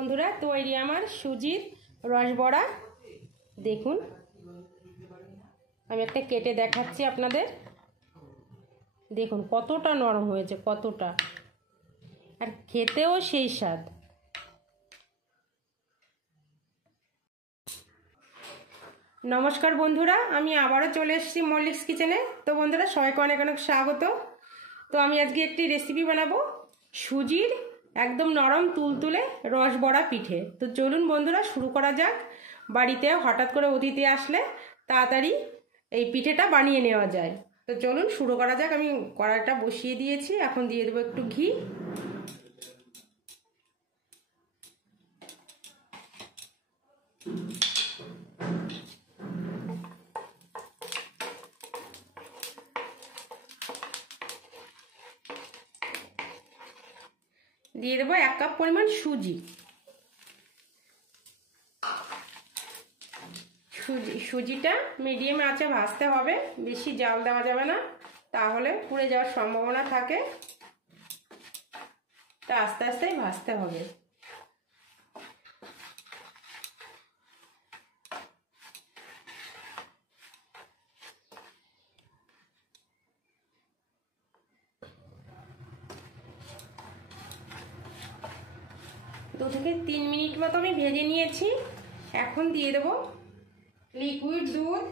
বন্ধুরা, তৈরি আমার সুজির রসবড়া। দেখুন, আমি একটা কেটে দেখাচ্ছি আপনাদের। দেখুন কতটা নরম হয়েছে, কতটা, আর খেতেও সেই স্বাদ। নমস্কার বন্ধুরা, আমি আবারও চলে এসেছি মল্লিকস কিচেনে। তো বন্ধুরা, সবাইকে অনেক অনেক স্বাগত। তো আমি আজকে একটি রেসিপি বানাবো সুজির একদম নরম তুলতুলে রসবড়া পিঠে। তো চলুন বন্ধুরা, শুরু করা যাক। বাড়িতে হঠাৎ করে অতিথি আসলে তাড়াতাড়ি এই পিঠেটা বানিয়ে নেওয়া যায়। তো চলুন শুরু করা যাক। আমি কড়াইটা বসিয়ে দিয়েছি, এখন দিয়ে দেবো একটু ঘি। দিয়ে দেবো 1 কাপ পরিমাণ সুজি। সুজিটা মিডিয়াম আঁচে ভাজতে হবে, বেশি জাল দেওয়া যাবে না, তাহলে পুড়ে যাওয়ার সম্ভাবনা থাকে। তা আস্তে আস্তেই ভাজতে হবে। দু থেকে 3 মিনিট মতো আমি ভেজে নিয়েছি। এখন দিয়ে দেবো লিকুইড দুধ।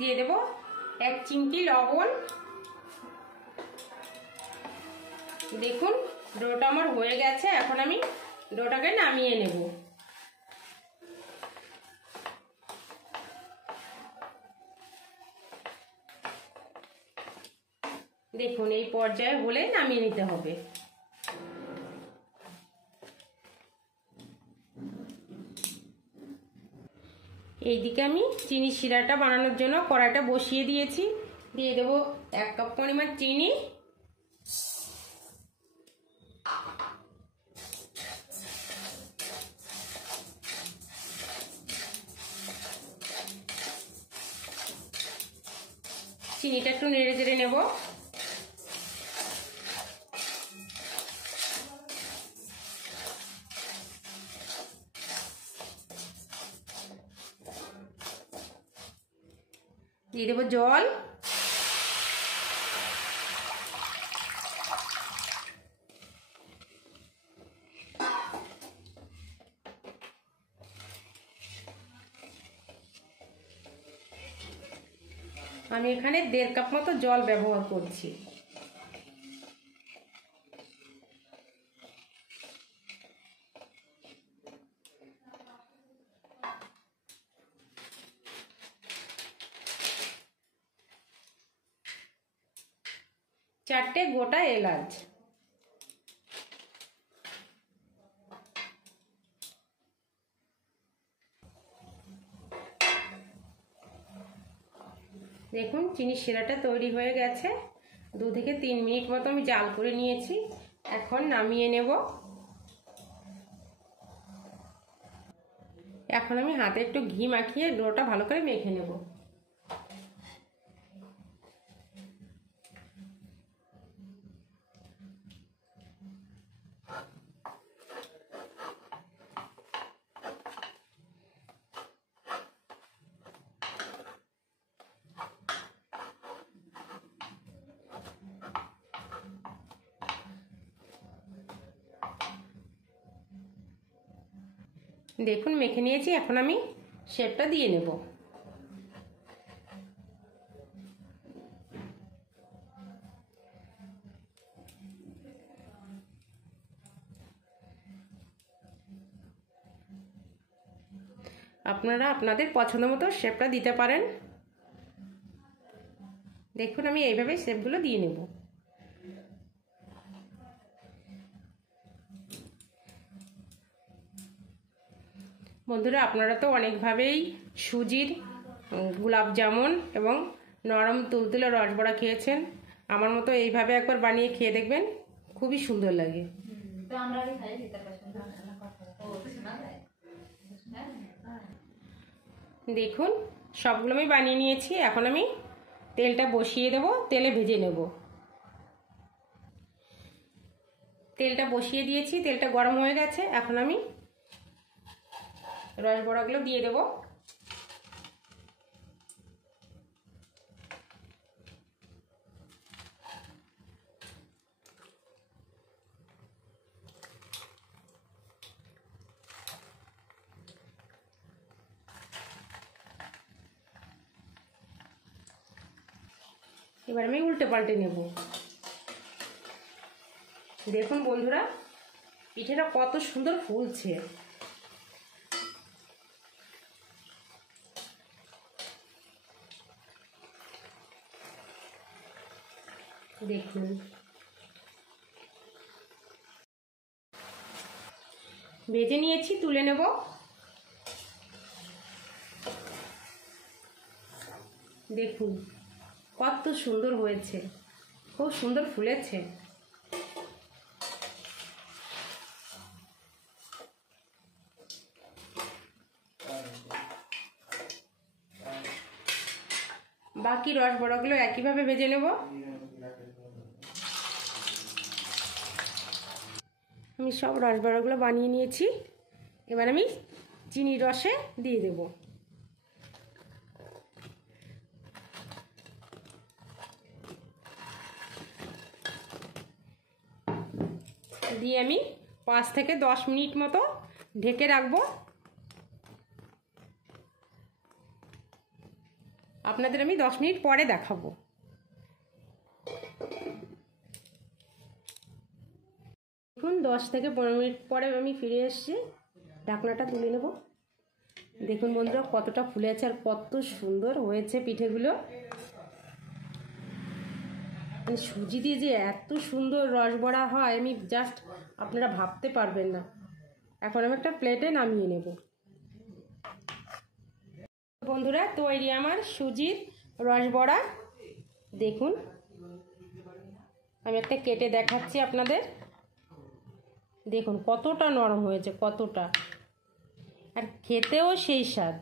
দিয়ে দেবো 1 চিমটি লবণ। দেখুন ডোটা আমার হয়ে গেছে, এখন আমি ডোটাকে নামিয়ে নেব। দেখুন এই পর্যায়ে হলে নামিয়ে নিতে হবে। এইদিকে আমি চিনি শিরাটা বানানোর জন্য কড়াইটা বসিয়ে দিয়েছি। দিয়ে দেবো 1 কাপ পরিমাণ চিনি। চিনিটা একটু নেড়ে চেড়ে নেব। দিয়ে দেবো জল। আমি এখানে 1.5 কাপ মতো জল ব্যবহার করছি। চারটে গোটা এলাচ। দেখুন চিনির শিরাটা তৈরি হয়ে গেছে। 2 থেকে 3 মিনিট মতো আমি জাল করে নিয়েছি। এখন নামিয়ে নেব। এখন আমি হাতে একটু ঘি মাখিয়ে ডোটা ভালো করে মেখে নেব। দেখুন মেখে নিয়েছি, এখন আমি শেপটা দিয়ে নেব। আপনারা আপনাদের পছন্দ মতো শেপটা দিতে পারেন। দেখুন আমি এইভাবে শেপগুলো দিয়ে নেব। বন্ধুরা, আপনারা তো অনেকভাবেই সুজির গোলাপ জামুন এবং নরম তুলতুলে রসবড়া খেয়েছেন। আমার মতো এইভাবে একবার বানিয়ে খেয়ে দেখবেন, খুবই সুন্দর লাগে। দেখুন, সবগুলো আমি বানিয়ে নিয়েছি। এখন আমি তেলটা বসিয়ে দেব, তেলে ভেজে নেব। তেলটা বসিয়ে দিয়েছি, তেলটা গরম হয়ে গেছে। এখন আমি রসবড়াগুলো দিয়ে দেব। এবার আমি উল্টে পাল্টে নেব। দেখুন বন্ধুরা, পিঠেটা কত সুন্দর ফুলছে। দেখুন, ভেজে নিয়েছি, তুলে নেব। দেখুন কত সুন্দর হয়েছে, খুব সুন্দর ফুলেছে। বাকি রসবড়াগুলো একইভাবে ভেজে নেব। আমি সব রসবড়াগুলো বানিয়ে নিয়েছি। এবার আমি চিনির রসে দিয়ে দেব। দিয়ে আমি 5 থেকে 10 মিনিট মতো ঢেকে রাখবো। আপনাদের আমি 10 মিনিট পরে দেখাবো। দেখুন, 10 থেকে 15 মিনিট পরে আমি ফিরে এসেছি। ঢাকনাটা তুলে নেব। দেখুন বন্ধুরা, কতটা ফুলেছে আর কত সুন্দর হয়েছে পিঠেগুলো। মানে সুজি দিয়ে যে এত সুন্দর রসবড়া হয়, আমি জাস্ট আপনারা ভাবতে পারবেন না। এখন আমি একটা প্লেটে নামিয়ে নেব। বন্ধুরা, তৈরি আমার সুজির রসবড়া। দেখুন, আমি একটা কেটে দেখাচ্ছি আপনাদের। দেখুন কতটা নরম হয়েছে, কতটা, আর খেতেও সেই স্বাদ।